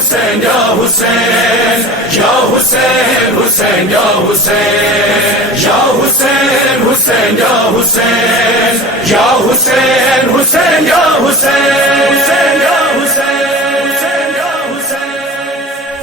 حسین یا حسین یا حسین حسین یا حسین یا حسین حسین یا حسین یا حسین حسین یا حسین یا حسین یا حسین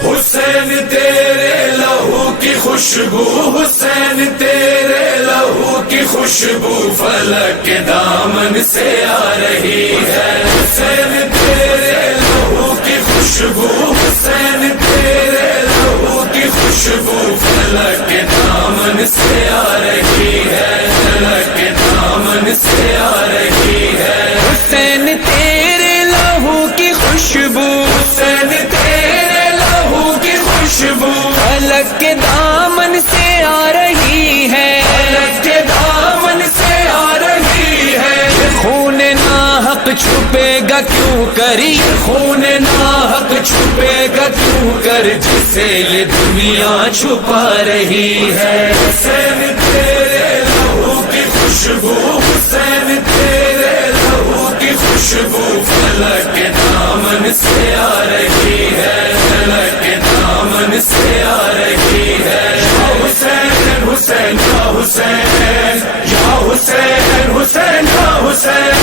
حسین تیرے لہو کی خوشبو حسین تیرے لہو کی خوشبو فلک کے دامن سے آ رہی ہے حسین تیرے لہو کی خوشبو حسین تیرے لہو کی خوشبو فلک کے دامن سے آ رہی ہے فلک کے دامن سے آ رہی ہے حسین تیرے لہو کی خوشبو حسین تیرے لہو کی خوشبو فلک کے دامن سے آ رہی ہے فلک کے دامن سے آ رہی ہے خون ناحق چھپے گا کیوں کر خون ناحق چھپے گا کیوں کر جسے یہ دنیا چھپا رہی ہے حسین تیرے لہو کی خوشبو حسین تیرے لہو کی خوشبو فلک کے دامن سے آ رہی ہے فلک کے دامن سے آ رہی ہے یا حسین حسین یا حسین یا حسین حسین یا حسین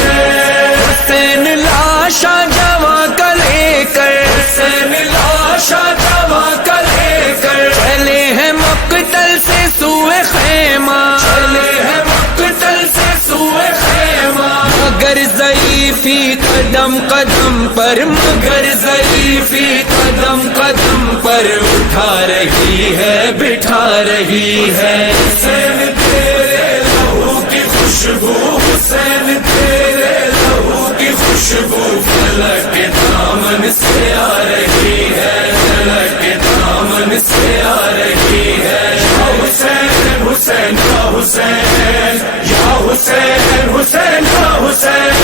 حسین لاشا جواں کا لے کر حسین لاشا جواں کا لے کر چلے ہیں مقتل سے سوئے خیمہ چلے ہیں مقتل سے سوئے خیمہ مگر ضعیفی قدم قدم پر مگر ضعیفی قدم قدم پر اٹھا رہی ہے بٹھا رہی ہے حسین تیرے لہو کی خوشبو حسین تیرے لہو کی خوشبو فلک کے دامن سے آ رہی ہے فلک کے دامن سے آ رہی ہے یا حسین حسین یا حسین یا حسین حسین یا حسین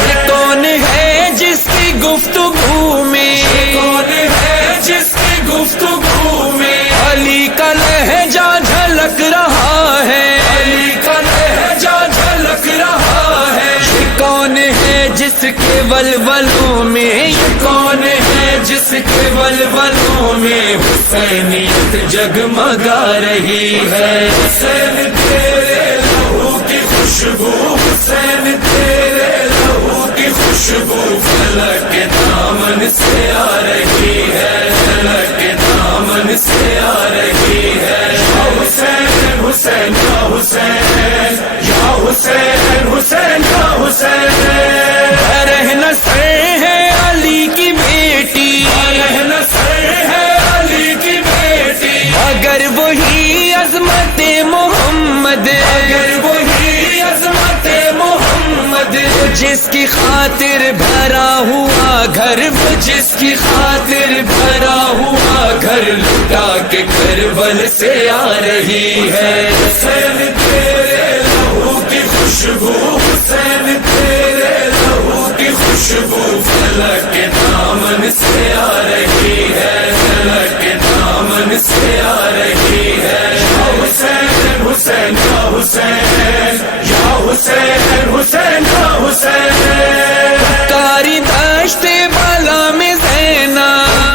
یہ کون ہے جس کی گفتگو میں کون ہے جس کی گفتگو میں علی کا لہجہ جھلک رہا ہے علی کا لہجہ جھلک رہا ہے یہ کون ہے جس کے ولولوں میں کون ہے جس کے ولولوں میں حسینیت جگمگا رہی ہے حسین تیرے لہو کی خوشبو حسین تیرے لہو کی خوشبو فلک کے دامن سے آ رہی ہے فلک کے دامن سے آ رہی ہے یا حسین حسین یا حسین یا حسین حسین یا حسین رہنا سر ہے علی کی بیٹی رہنا سر ہے علی کی بیٹی اگر وہی عظمت محمد اگر وہی عظمت محمد جس کی خاطر بھرا ہوا گھر جس کی خاطر بھرا ہوا گھر لٹا کے کربل سے آ رہی ہے حسین تیرے لہو کی خوشبو حسین تیرے لہو کی خوشبو فلک کے دامن سے آ رہی ہے فلک کے دامن سے آ رہی ہے یا حسین حسین یا حسین یا حسین حسین یا حسین کاری دشت بالا میں زینا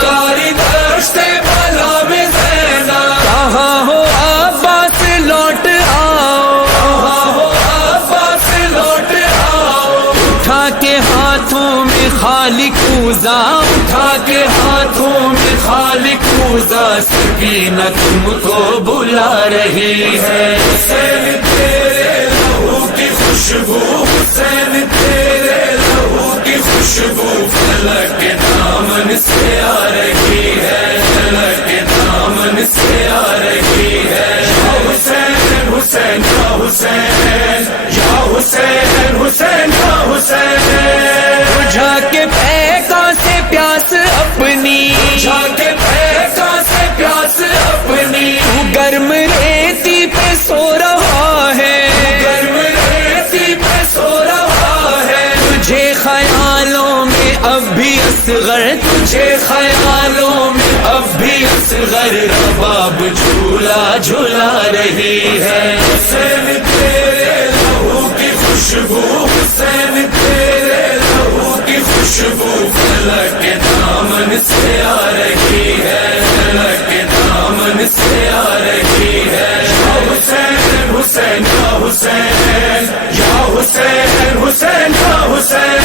کاری دشت بالا میں زینا کہاں ہو عباس لوٹ آؤ کہاں ہو عباس لوٹ آؤ اٹھا کے ہاتھوں میں خالق کوزا اٹھا کے ہاتھوں میں خالق کوزا سکینہ تم کو بلا رہی ہے حسین تیرے لہو کی خوشبو حسین تیرے لہو کی خوشبو فلک کے دامن سے آ رہی ہے فلک کے دامن سے آ رہی ہے یا حسین حسین یا حسین یا حسین حسین یا حسین بجھا کے پیکا سے پیاس اپنی جا کے پیکا سے پیاس اپنی تو گرم ریتی پہ سو رہا ہے گرم ریتی پہ سو رہا ہے تجھے خیالوں میں اب بھی اصغر تجھے خیالوں میں اب بھی اصغر رباب جھولا جھلا رہی ہے حسین تیرے لہو کی خوشبو حسین تیرے لہو کی خوشبو فلک کے دامن سے آ رہی ہے، فلک کے دامن سے آ رہی ہے۔ یا حسین حسین یا حسین، یا حسین حسین یا حسین۔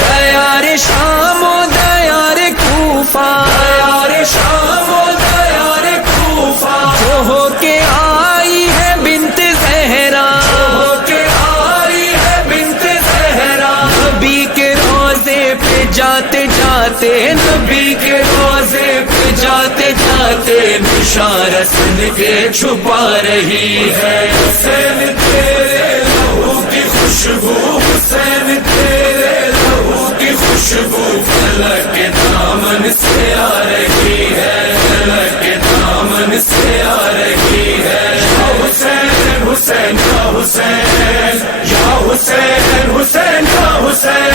دیار شام و دیار کوفہ، دیار شام و دیار کوفہ، جو ہو کے آئی ہے بنت زہرا، ہو کے آئی ہے بنت زہرا۔ نبی کے روزے پہ جاتے جاتے، نبی کے روزے پہ جاتے جاتے بشارت سن کے چھپا رہی ہے، حسین تیرے لہو کی خوشبو، حسین تیرے لہو کی خوشبو فلک کے دامن سے آ رہی ہے، فلک کے دامن سے آ رہی ہے۔ یا حسین حسین یا حسین، یا حسین حسین یا حسین۔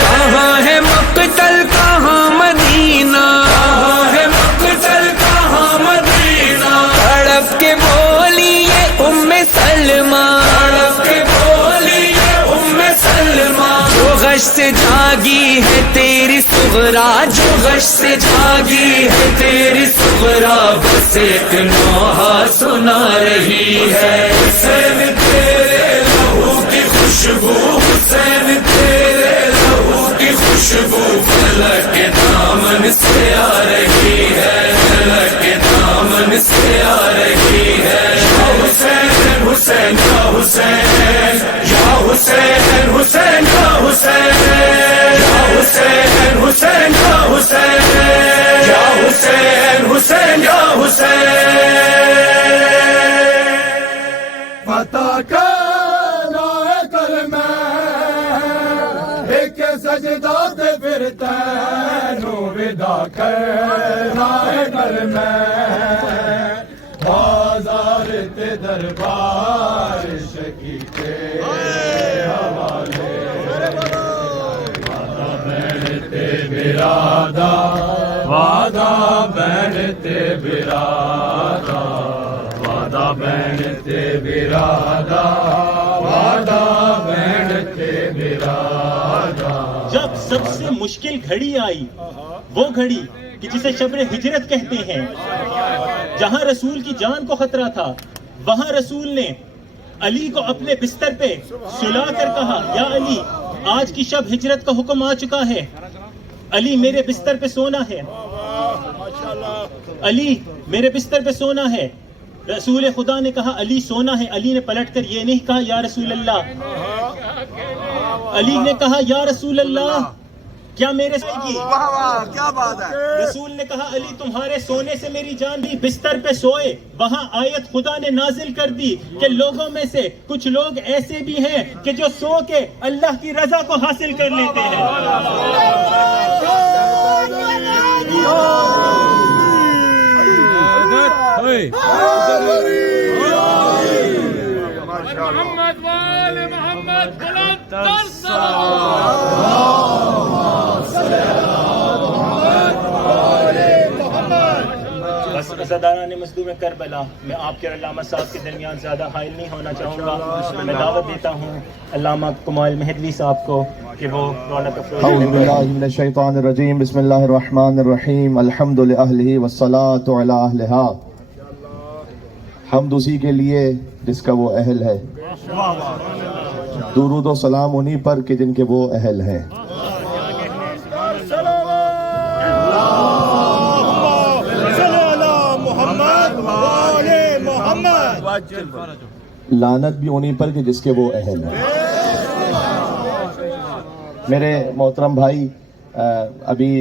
کہاں ہے مقتل کہاں مدینہ، کہاں ہے مقتل کہاں مدینہ، تڑپ کے بولی یہ سلمہ، تڑپ کے بولی یہ سلمہ۔ جو غش سے جاگی ہے تیری صغرا، جو غش سے جاگی ہے تیری صغرا، بس ایک نوحہ سنا رہی ہے، حسین تیرے لہو کی خوشبو، حسین تیرے لہو کی خوشبو فلک کے دامن سے آ رہی ہے، فلک کے دامن سے آ رہی ہے۔ یا حسین حسین یا حسین، یا حسین حسین یا حسین، یا حسین حسین یا حسین، یا حسین حسین یا حسین۔ فتح کرنا ہے کلمہ، ایک سجدہ تے پھر تینوں ودا کرنا ہے کلمہ، بازار تے دربار شکی کے حوالے، وعدہ بین تے برادا، وعدہ بین تے برادا، وعدہ بین تے برادا، وعدہ بین تے برادا۔ جب سب سے مشکل گھڑی آئی، وہ گھڑی کہ جسے شبر ہجرت کہتے ہیں، جہاں رسول کی جان کو خطرہ تھا، وہاں رسول نے علی کو اپنے بستر پہ سلا کر کہا، یا علی آج کی شب ہجرت کا حکم آ چکا ہے، علی میرے بستر پہ سونا ہے، علی میرے بستر پہ سونا ہے۔ رسول خدا نے کہا علی سونا ہے، علی نے پلٹ کر یہ نہیں کہا یا رسول اللہ، علی نے کہا یا رسول اللہ کیا میرے کیا بات ہے؟ رسول نے کہا علی تمہارے سونے سے میری جان بھی، بستر پہ سوئے۔ وہاں آیت خدا نے نازل کر دی کہ لوگوں میں سے کچھ لوگ ایسے بھی ہیں کہ جو سو کے اللہ کی رضا کو حاصل کر لیتے ہیں۔ محمد وآل محمد بلند بس عزاداران مظلوم کربلا، میں آپ کے علامہ صاحب کے درمیان زیادہ حائل نہیں ہونا چاہوں گا۔ میں دعوت دیتا ہوں علامہ کمال مہدوی صاحب کو کہ وہ رونق افروز اعوذ باللہ من الشیطان الرجیم، بسم اللہ الرحمن الرحیم، الحمد للہ والصلاة علی اہلہا۔ حمد اسی کے لیے جس کا وہ اہل ہے، درود و سلام انہی پر کہ جن کے وہ اہل ہیں۔ لعنت بھی انہی پر کہ جس کے وہ اہل ہیں۔ میرے محترم بھائی ابھی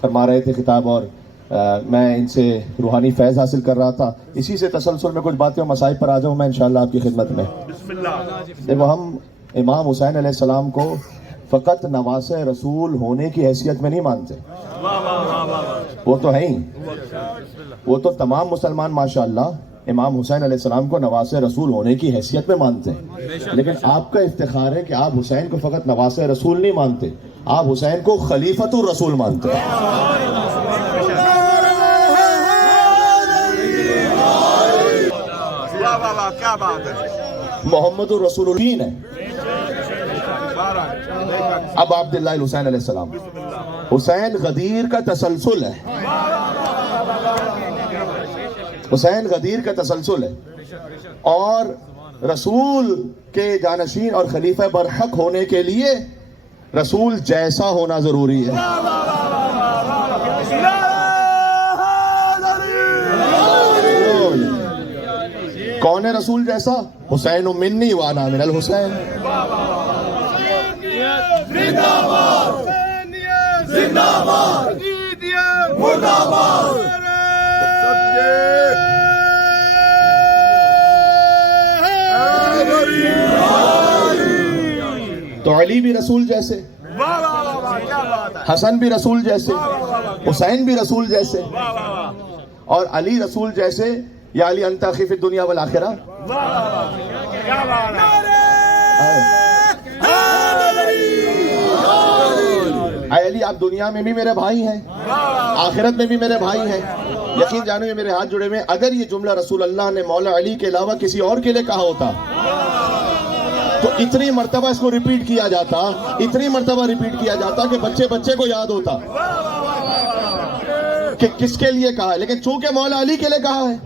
فرما رہے تھے خطاب، اور میں ان سے روحانی فیض حاصل کر رہا تھا، اسی سے تسلسل میں کچھ باتیں اور مسائل پر آ جاؤں میں انشاءاللہ آپ کی خدمت میں۔ دیکھو، ہم امام حسین علیہ السلام کو فقط نواسہ رسول ہونے کی حیثیت میں نہیں مانتے، وہ تو ہیں ہی، وہ تو تمام مسلمان ماشاءاللہ امام حسین علیہ السلام کو نواسہ رسول ہونے کی حیثیت میں مانتے ہیں، لیکن آپ کا افتخار ہے کہ آپ حسین کو فقط نواسہ رسول نہیں مانتے، آپ حسین کو خلیفۃ الرسول مانتے ہیں۔ کیا بات ہے؟ محمد الرسول الدین ہے، اب عبداللہ الحسین علیہ السلام۔ حسین غدیر کا تسلسل ہے، حسین غدیر کا تسلسل ہے، اور رسول کے جانشین اور خلیفہ برحق ہونے کے لیے رسول جیسا ہونا ضروری ہے۔ کون ہے رسول جیسا؟ حسین منی وانا من الحسین۔ تو علی بھی رسول جیسے، حسن بھی رسول جیسے، حسین بھی رسول جیسے، اور علی رسول جیسے۔ یا علی انت اخی فی الدنیا والآخرہ۔ اے علی آپ دنیا میں بھی میرے بھائی ہیں، آخرت میں بھی میرے بھائی ہیں۔ یقین جانو یہ میرے ہاتھ جڑے ہوئے ہیں، اگر یہ جملہ رسول اللہ نے مولا علی کے علاوہ کسی اور کے لیے کہا ہوتا تو اتنی مرتبہ اس کو ریپیٹ کیا جاتا، اتنی مرتبہ ریپیٹ کیا جاتا کہ بچے بچے کو یاد ہوتا کہ کس کے لیے کہا ہے، لیکن چونکہ مولا علی کے لیے کہا ہے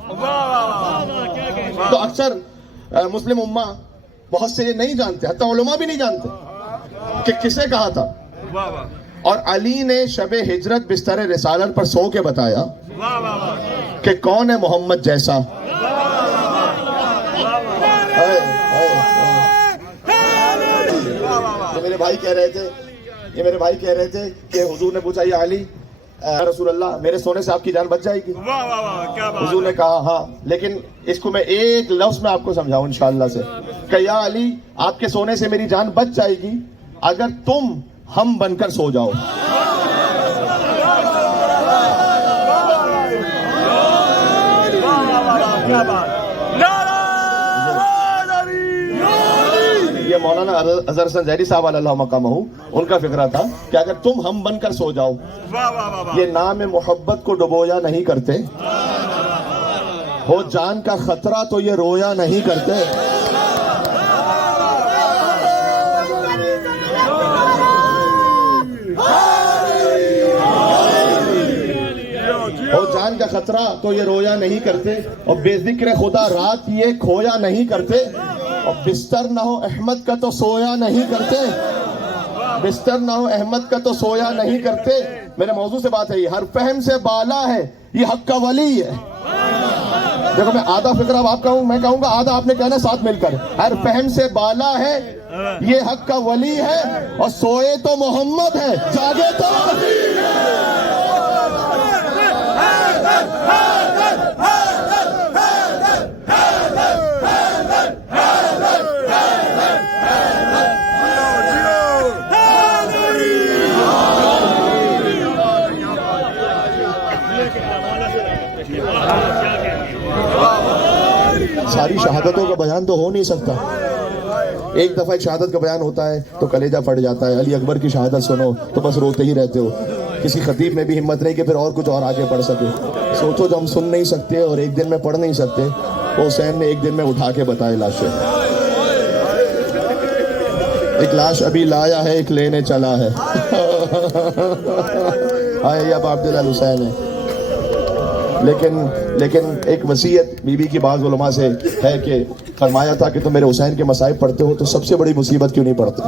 تو اکثر مسلم امہ بہت سے یہ نہیں جانتے، حتی علماء بھی نہیں جانتے کہ کسے کہا تھا۔ اور علی نے شب ہجرت بستر رسالت پر سو کے بتایا کہ کون ہے محمد جیسا۔ یہ میرے بھائی کہہ رہے تھے کہ حضور نے پوچھا یا علی رسول اللہ میرے سونے سے آپ کی جان بچ جائے گی؟ حضور نے کہا ہاں، لیکن اس کو میں ایک لفظ میں آپ کو سمجھاؤں انشاءاللہ سے کہ یا علی آپ کے سونے سے میری جان بچ جائے گی اگر تم ہم بن کر سو جاؤ۔ یہ مولانا اظہر حسن ظہری صاحب علیہ اللہ مقامہ ان کا فکرہ تھا کہ اگر تم ہم بن کر سو جاؤ۔ یہ نام محبت کو ڈبویا نہیں کرتے، ہو جان کا خطرہ تو یہ رویا نہیں کرتے۔ ہو جان کا خطرہ تو یہ رویا نہیں کرتے، اور بے ذکر خدا رات یہ کھویا نہیں کرتے، اور بستر نہ ہو احمد کا تو سویا نہیں کرتے، بستر نہ ہو احمد کا تو سویا نہیں کرتے۔ میرے موضوع سے بات ہے، یہ ہر فہم سے بالا ہے، یہ حق کا ولی ہے۔ دیکھو میں آدھا فکر اب آپ کہوں، میں کہوں گا آدھا آپ نے کہنا ساتھ مل کر۔ ہر فہم سے بالا ہے، یہ حق کا ولی ہے، اور سوئے تو محمد ہے، جاگے تو علی ہے۔ ساری شہادتوں کا بیان تو ہو نہیں سکتا، ایک دفعہ ایک شہادت کا بیان ہوتا ہے تو کلیجہ پھٹ جاتا ہے۔ علی اکبر کی شہادت سنو تو بس روتے ہی رہتے ہو۔ کسی خطیب میں بھی ہمت نہیں کہ پھر اور کچھ اور آگے پڑھ سکے۔ سوچو جو ہم سن نہیں سکتے اور ایک دن میں پڑھ نہیں سکتے، حسین نے ایک دن میں اٹھا کے بتائے لاشیں۔ ایک لاش ابھی لایا ہے، ایک لینے چلا ہے۔ ہائے اب عبد الحسین ہے۔ لیکن ایک وصیت بی بی کی بعض علماء سے ہے کہ فرمایا تھا کہ تم میرے حسین کے مصائب پڑھتے ہو تو سب سے بڑی مصیبت کیوں نہیں پڑھتے؟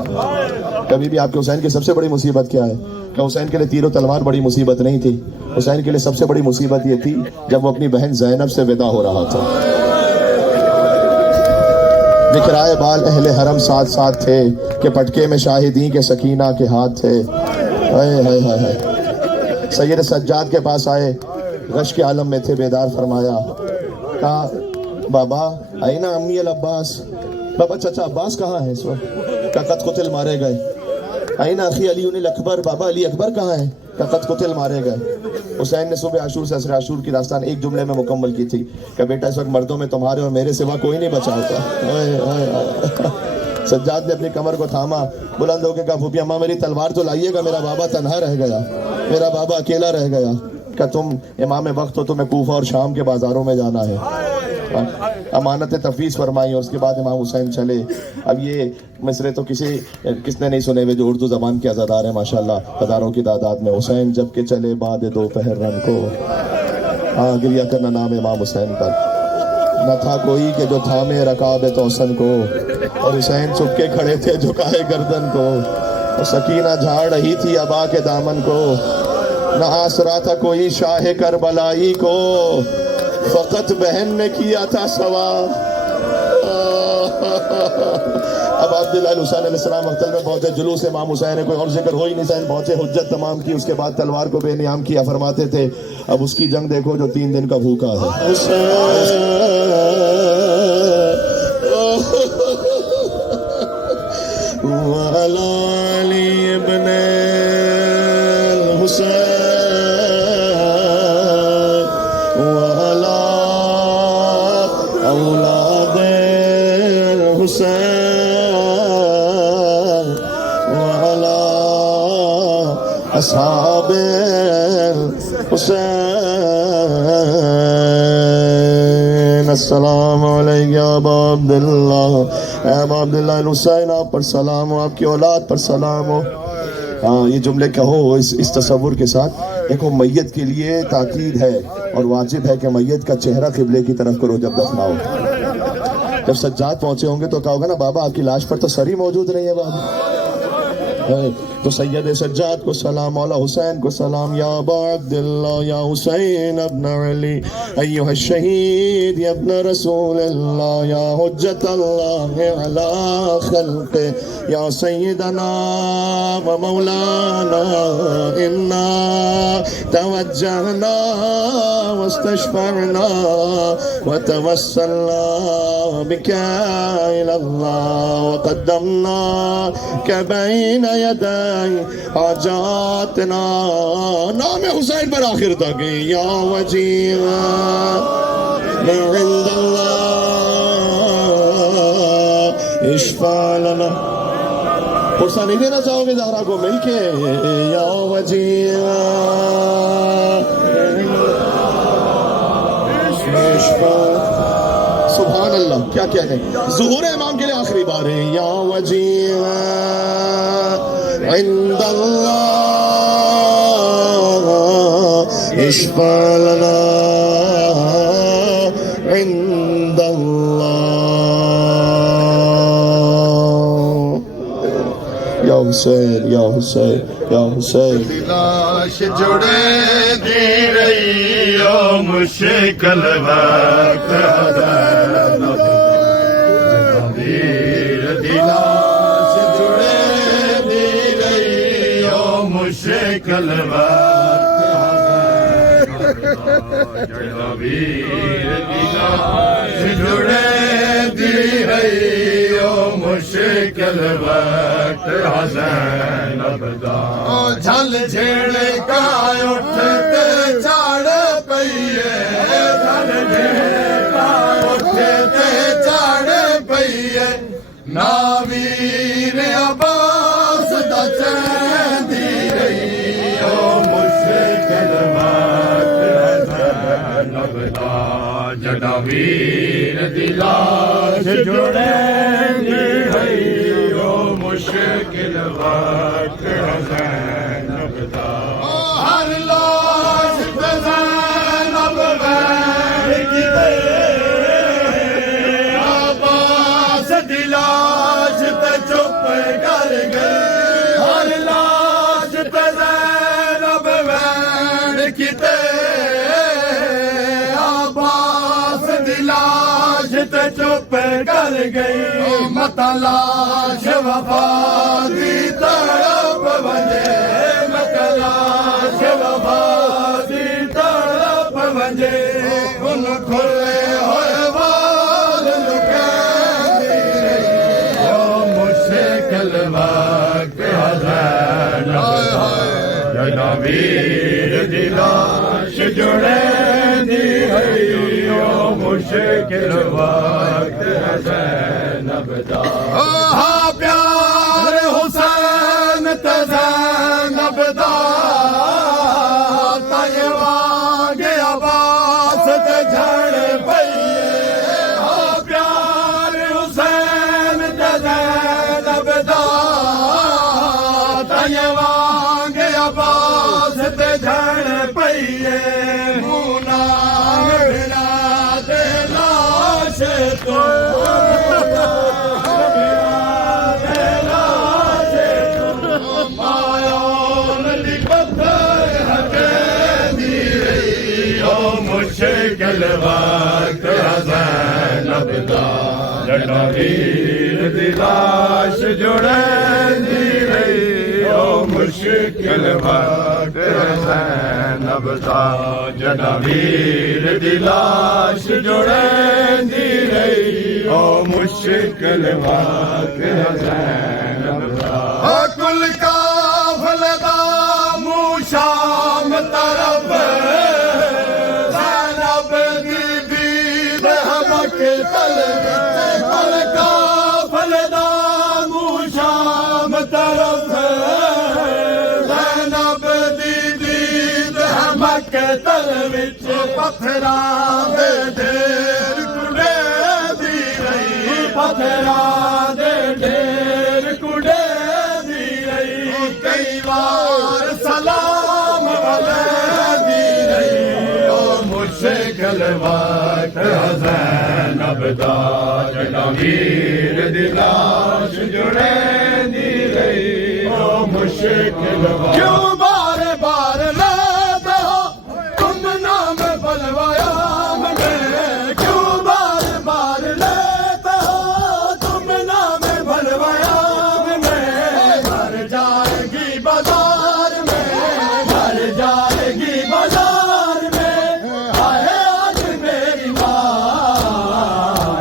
کبھی بھی آپ کے حسین کی سب سے بڑی مصیبت کیا ہے؟ کہ حسین کے لیے تیر و تلوار بڑی مصیبت نہیں تھی، حسین کے لیے سب سے بڑی مصیبت یہ تھی جب وہ اپنی بہن زینب سے ودا ہو رہا تھا۔ بکھرائے بال اہل حرم ساتھ ساتھ تھے کہ پٹکے میں شاہدین کے سکینہ کے ہاتھ تھے۔ سید سجاد کے پاس آئے، غش کے عالم میں تھے، بیدار فرمایا، کہا بابا آئینہ امی العباس، بابا چچا عباس کہاں ہے اس وقت؟ کہا قد قتل مارے گئے۔ آئینہ اخی علی الاکبر، بابا علی اکبر کہاں ہے؟ کہا قد قتل مارے گئے۔ حسین نے صبح عاشور سے عصر عاشور کی داستان ایک جملے میں مکمل کی تھی کہ بیٹا اس وقت مردوں میں تمہارے اور میرے سوا کوئی نہیں بچا ہوتا۔ سجاد نے اپنی کمر کو تھاما، بلند ہو کے کہا پھوپھی اماں میری تلوار تو لائیے گا، میرا بابا تنہا رہ گیا، میرا بابا اکیلا رہ گیا۔ کہ تم امام وقت ہو، تمہیں کوفہ اور شام کے بازاروں میں جانا ہے۔ امانت تفویض فرمائی اور اس کے بعد امام حسین چلے. اب یہ مصرے تو کس نے نہیں سنے ہوئے جو اردو زبان کے ازادار ہیں ماشاءاللہ ہزاروں کی تعداد میں. حسین جب کہ چلے بعد دوپہر رن کو, گریا کرنا نام امام حسین پر. نہ تھا کوئی کہ جو تھامے رکاب توسن کو, اور حسین چھپ کے کھڑے تھے جھکائے گردن کو. اور سکینہ جھاڑ رہی تھی ابا کے دامن کو, نہ آسرا تھا کوئی شاہ کربلائی کو, فقط بہن نے کیا تھا سوا. اب عبداللہ حسین علیہ السلام مقتل میں پہنچے, جلوس امام حسین ہے, کوئی اور ذکر ہو ہی نہیں. حسین پہنچے, حجت تمام کی, اس کے بعد تلوار کو بے نیام کیا. فرماتے تھے اب اس کی جنگ دیکھو جو 3 دن کا بھوکا ہے. وَعَلَى ابن الحسین وَعَلَى اولاد الحسین وَعَلَى اصحاب الحسین. السلام علیکم یا ابا عبداللہ, اے ابا عبداللہ الحسین آپ پر سلام ہو, آپ کی اولاد پر سلام ہو. ہاں یہ جملے کہو اس تصور کے ساتھ. دیکھو میت کے لیے تاکید ہے اور واجب ہے کہ میت کا چہرہ قبلے کی طرف کرو جب دفناؤ. جب سجاد پہنچے ہوں گے تو کہا ہوگا نا بابا آپ کی لاش پر تو سر ہی موجود نہیں ہے بابا. تو سید سجاد کو سلام, مولا حسین کو سلام. یا ابا عبداللہ یا حسین ابن علی ایہا الشہید یا ابن رسول اللہ یا حجت اللہ علی خلق یا سیدنا و مولانا انا توجہنا واستشفعنا وتوسلنا بک الی اللہ وقدمناک بین یدی حاجاتنا. نام حسین پر آخر تک یا وجیہ من عند اللہ اشفع لنا. پرسہ نہیں دینا چاہو گے زہرا کو مل کے یا وجیہ سبحان اللہ. کیا کیا ہے ظہور امام کے لیے آخری بار ہے یا وجیہ عند اللہ اشفع لنا عند اللہ. یا حسین یا حسین یا حسین. لاش جڑے دی رہی او مشکل وقت حسین ویر دی لاش جڑے دی رہی او مشکل وقت حسین ویر دی لاش جڑے دی رہی او مشکل وقت حسین ابدا. جھل جھیڑے کا اٹھتے چاڑ پئیے, جھل جھیڑے کا اٹھتے چاڑ پئیے, ناویر عباس دا چین دی رہی او مشکل وقت حسین ابدا. جڑا ویر دی لاش جڑے دی رہی او مشکل وقت حسین ابدا. ہر لاش پہ زینب غیر کی عباس دی لاش پہ چپ کر گئی. ہر لاش پہ زینب غیر کی عباس دی لاش پہ چپ کر گئی. مت لاش وفا دی تڑپ ونجے, مت لاش وفا دی تڑپ ونجے, ان کھلے ہوئے وال لکیندی رہی او مشکل وقت حسین ابدا. نویر دی لاش جڑے دی رہی او مشکل وقت حسین ابدا. ہاں پیار حسین تے زینب دا تیوا گیا باس تے جھڑ پئیے. ہاں پئیے مونا بنا دے لاش تو مشکل وقت زینب دا جڑویر دی لاش جڑیندی رہی او مشکل وقت زینب دا جڑویر دی لاش جڑیندی رہی او مشکل وقت زینب دا کل قافلے دا منہ شام طرف پل کافل دا منہ شام طرف زینب دی دید مکے تل وچ پتھراں دے ڈھیر کڑے دی رہی پتھراں دے ڈھیر کڑے دی رہی کئی بار سلام والے دی رہی او مشکل وقت زینب دا جڑویر دی لاش جڑیندی رہی او مشکل وقت کیوں بار بار لیتے ہو تم نام بلوایا میں کیوں بار بار لیتے ہو تم نام بلوایا میں گھر جائے گی بازار میں گھر جائے گی بازار میں آئے آج میری ماں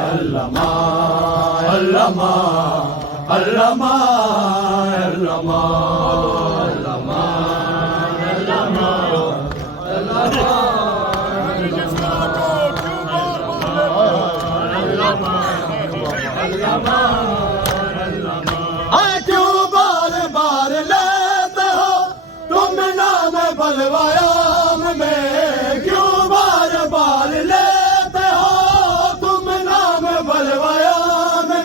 علامہ علامہ علامہ علامہ کیوں بار بار لیتے ہو تم نام بلوایا میں کیوں بار بار لیتے ہو تم نام بلوایا میں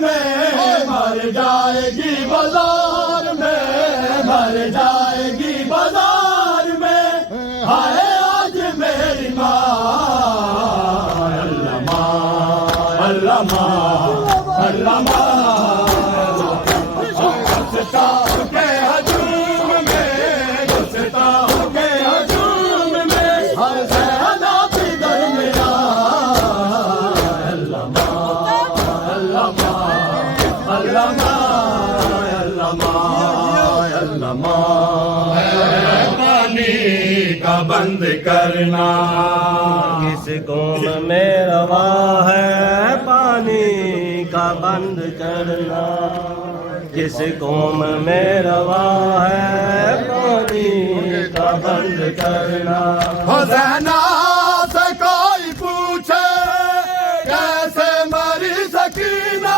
مر جائے گی بازار میں مر جائے گی بازار میں ہائے آج میری ماں علامہ علامہ علامہ گستاخ کے ہجوم میں گستاخ کے ہجوم میں ہر زیادہ کی درمیان علامہ علامہ علامہ علامہ علامہ پانی کا بند کرنا کس قوم میں روا ہے پانی کا بند کرنا کس قوم میں روا ہے پانی کا بند کرنا حسینہ سے کوئی پوچھے کیسے مری سکینہ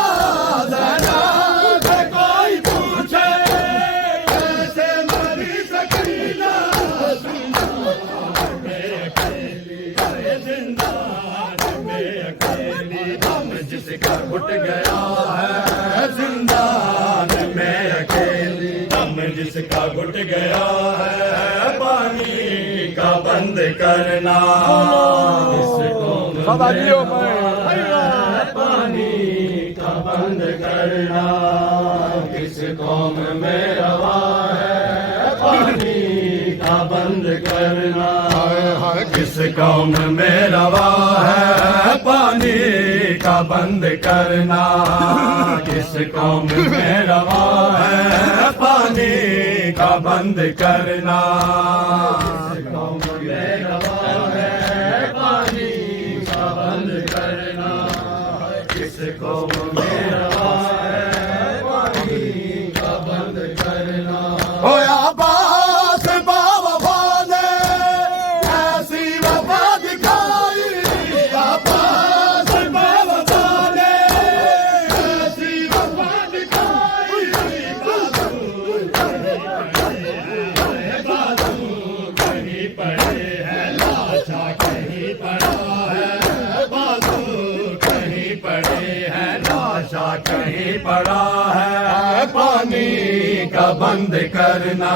حسینہ سے کوئی پوچھے کیسے مری سکینہ زندان میں اکیلی غم جس کا گھٹ گیا ہے زندان میں اکیلی غم جس کا گھٹ گیا ہے پانی کا بند کرنا اس قوم میں پانی کا بند کرنا کس قوم میں روا ہے پانی کا بند کرنا کس قوم میں روا ہے پانی کا بند کرنا کس قوم میں روا ہے پانی کا بند کرنا کس قوم میں روا ہے پانی کا بند کرنا کس قوم میں روا ہے پانی کا بند کرنا عباس باوفا نے ایسی وفا دکھائی عباس باوفا نے ایسی وفا دکھائی بازو کہیں پڑے ہے لاشا کہیں پڑا ہے بازو کہیں پڑے ہے لاشا کہیں پڑا ہے پانی کا بند کرنا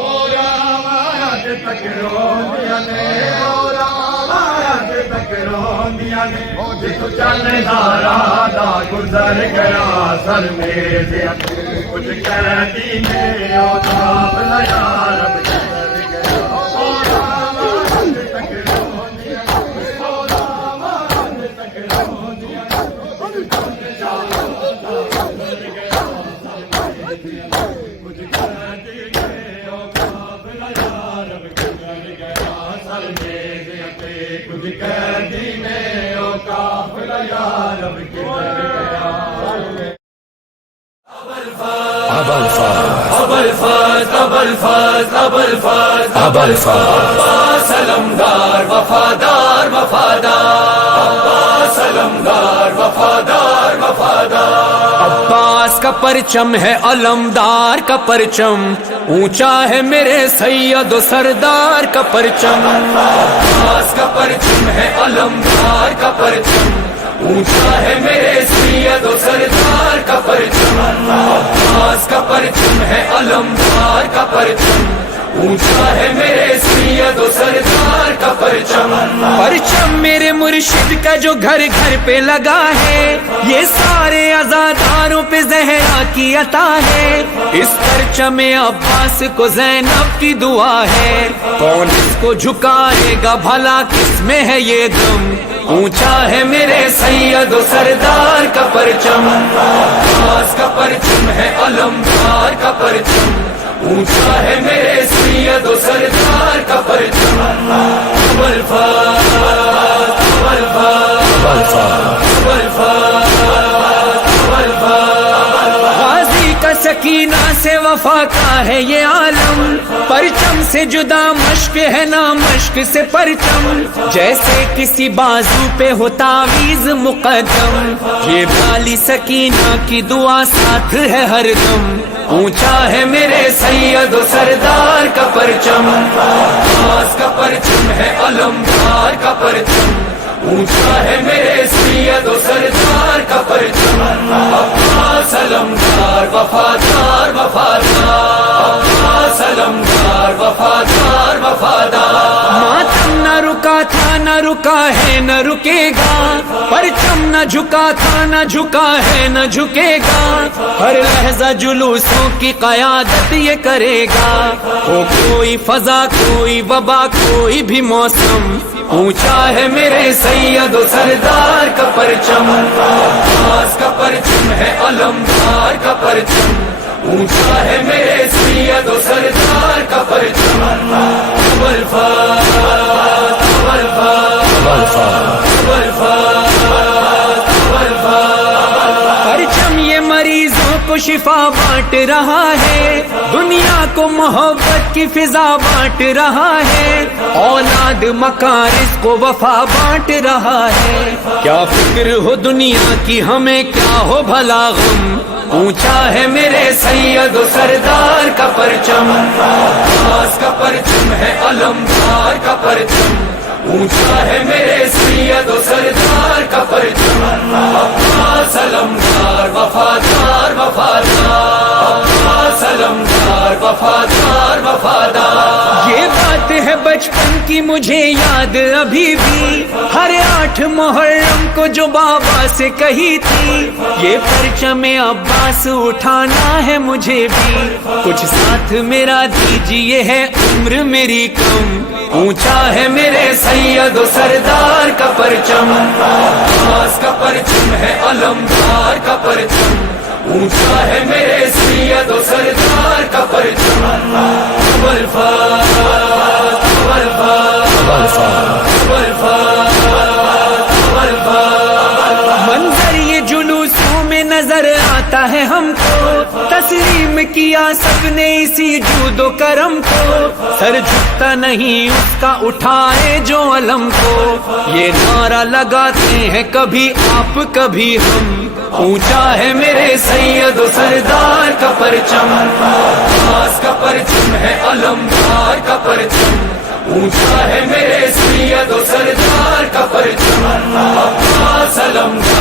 اور ہمارا تک روندیاں نے اور ہمارا تک روندیاں نے جتو چلنے دا گزر گیا سر میرے کچھ کہتی نے او قافلہ یا رب کے چل گیا اور ہمارا تک روندیاں اور ہمارا تک روندیاں کچھ چلنے دا گزر گیا کچھ کہتی نے او قافلہ یا رب کے چل گیا سر میرے کچھ کہتی نے او قافلہ یا رب کے چل گیا عباس علمدار وفادار عباس علمدار وفادار عباس کا پرچم ہے علمدار کا پرچم اونچا ہے میرے سید و سردار کا پرچم عباس کا پرچم ہے علمدار کا پرچم اونچا ہے میرے سید و سردار کا پرچم عباس کا پرچم ہے علمدار کا پرچم اونچا ہے میرے سید و سردار کا پرچم پرچم میرے مرشد کا جو گھر گھر پہ لگا ہے یہ سارے عزاداروں پہ زہرا کی عطا ہے اس پرچم عباس کو زینب کی دعا ہے کون اس کو جھکائے گا بھلا کس میں ہے یہ دم اونچا ہے میرے سید و سردار کا پرچم عباس کا پرچم ہے علمدار کا پرچم اونچا ہے میرے سید و سردار کا پرچم غازی کا سکینہ سے وفا کا ہے یہ عالم پرچم سے جدا مشق ہے نا مشق سے پرچم جیسے کسی بازو پہ ہو تعویذ مقدم یہ بالی سکینہ کی دعا ساتھ ہے ہر دم اونچا ہے میرے سید و سردار کا پرچم عباس کا پرچم ہے علمدار کا پرچم اونچا ہے میرے سید و سردار کا پرچم عباس علمدار وفادار عباس علمدار وفادار ماتم نہ رکا تھا نہ رکا ہے نہ رکے گا پرچم نہ جھکا تھا نہ جھکا ہے نہ جھکے گا ہر لحظہ جلوسوں کی قیادت یہ کرے گا ہو کوئی فضا کوئی وبا کوئی بھی موسم اونچا ہے میرے سید و سردار کا پرچم عباس کا پرچم ہے علمدار کا پرچم اونچا ہے میرے سید و سردار کا پرچم پرچم یہ مریضوں کو شفا بانٹ رہا ہے دنیا کو محبت کی فضا بانٹ رہا ہے اولاد مکارث کو وفا بانٹ رہا ہے کیا فکر ہو دنیا کی ہمیں کیا ہو بھلا غم اونچا ہے میرے سید و سردار کا پرچم عباس کا پرچم ہے علمدار کا پرچم اونچا ہے میرے سید و سردار کا پرچم عباس علمدار وفادار عباس علمدار وفادار یہ بات ہے بچپن کی مجھے یاد ابھی بھی ہر 8 محرم کو جو بابا سے کہی تھی یہ پرچم عباس اٹھانا ہے مجھے بھی کچھ ساتھ میرا دیجیے ہے عمر میری کم اونچا ہے میرے سید و سردار کا پرچم عباس کا پرچم ہے علمدار کا پرچم اونچا ہے میرے سید و سردار کا پرچم منظر یہ جلوسوں میں نظر آتا ہے ہم کو تسلیم کیا سب نے اسی جود و کرم کو سر جھکتا نہیں اس کا اٹھائے جو علم کو یہ نعرہ لگاتے ہیں کبھی آپ کبھی ہم اونچا ہے میرے سید و سردار کا پرچم عباس کا پرچم ہے علمدار کا پرچم اونچا ہے میرے سید و سردار کا پرچم عباس علمدار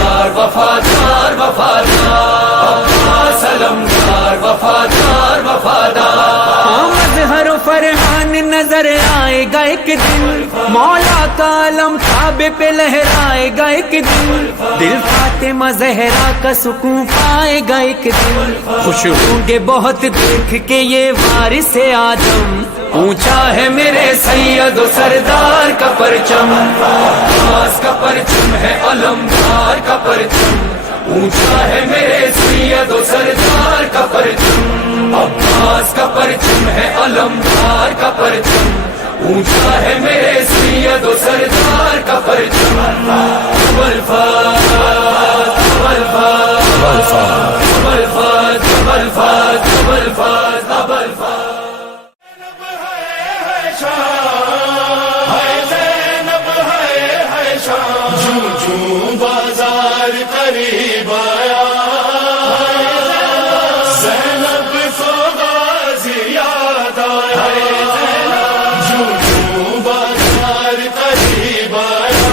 ایک دن، مولا کا علم کعبے پہ لہرائے گا ایک دن، دل فاطمہ زہرا کا سکون پائے گا ایک دن، خوش ہوں گے بہت دیکھ کے یہ وارث آدم، اونچا ہے میرے سید و سردار کا پرچم، عباس کا پرچم ہے علمدار کا پرچم، اونچا ہے میرے سید و سردار کا پرچم، عباس کا پرچم ہے علمدار کا پرچم، اونچا ہے میرے سید و سردار کا پرچم، جبل فاس جبل فاس جبل فاس جبل فاس جبل فاس جبل فاس۔ بازار قریب آیا زینب کو غازی یاد آیا، جو بازار قریب آیا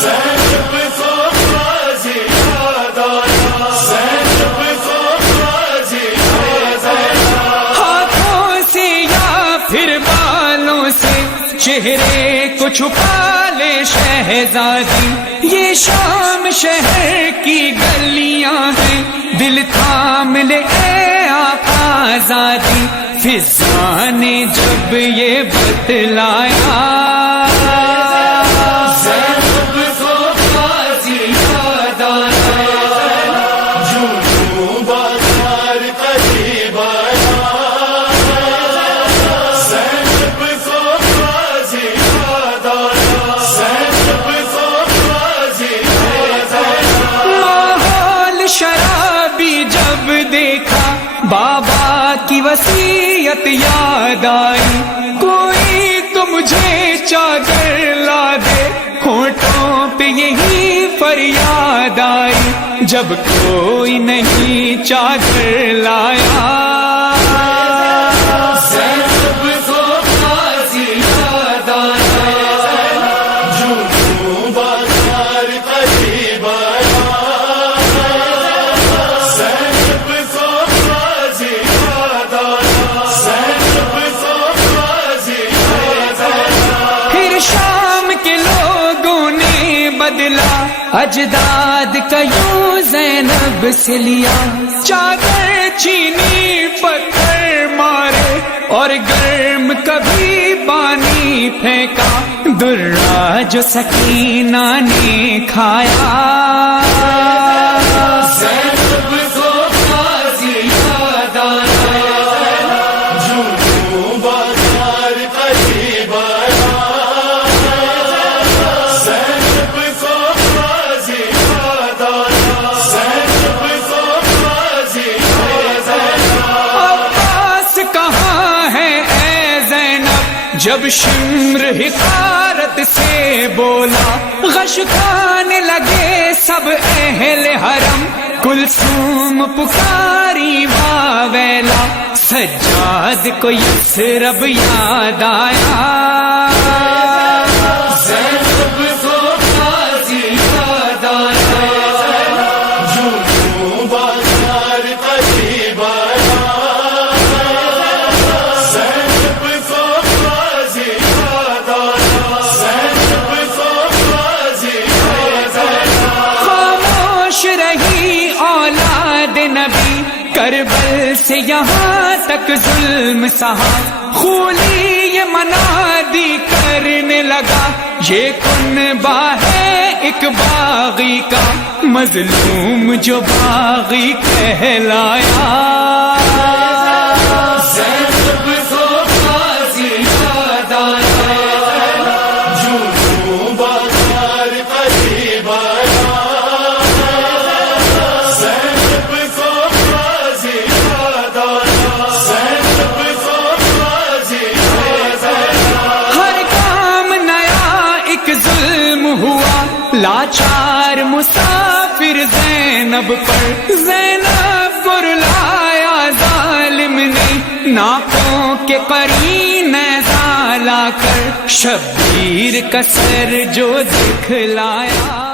زینب کو غازی یاد آیا، زینب کو غازی یاد آیا، ہاتھوں سے یا پھر بالوں سے چہرے کو چھپا لے شہزادی، یہ شام شہر کی گلیاں ہیں، دل تھام لے اے آقا آزادی، فضا نے جب یہ بتلایا زینب کو غازی یاد آیا، جو بازار قریب آیا زینب کو غازی یاد آیا، زینب کو غازی یاد آیا، ماحول شرابی جب دیکھا بابا کی وصیت یاد آئی، کوئی تو مجھے چادر لا دے، ہونٹوں پہ یہی فریاد آئی، جب کوئی نہیں چادر لایا زینب کو غازی یاد آیا، جو بازار قریب آیا زینب کو غازی یاد آیا، زینب کو غازی یاد آیا، پھر شام کے لوگوں نے بدلا اجداد کا یوں زینب سے لیا، چادر چھینی پتھر مارے اور گرم کبھی پانی پھینکا، درا جو سکینہ نے کھایا زینب کو غازی یاد آیا، جو بازار قریب آیا زینب کو غازی یاد آیا، زینب کو غازی یاد آیا، عباس کہاں ہے اے زینب، جب شمر حقارت سے بولا، غش کھانے لگے سب اہل حرم، کلثوم پکاری واویلا، سجاد کو یثرب یاد آیا زینب کو غازی یاد آیا، جو بازار قریب آیا زینب کو غازی یاد آیا، زینب کو غازی یاد آیا، خاموش رہی اولاد نبی، کربل سے یہاں تک ظلم سہا، خولی یہ منادی کرنے لگا، یہ کنبہ ہے ایک باغی کا، مظلوم جو باغی کہلایا زینب کو غازی یاد آیا، جو بازار قریب آیا زینب کو غازی یاد آیا، زینب کو غازی یاد آیا، ہر کام نیا ایک ظلم ہوا، لاچار مسافر زینب پر، زینب کو رلایا ظالم نے، ناکوں کے قرین لا کر شبیر کا سر جو دکھلایا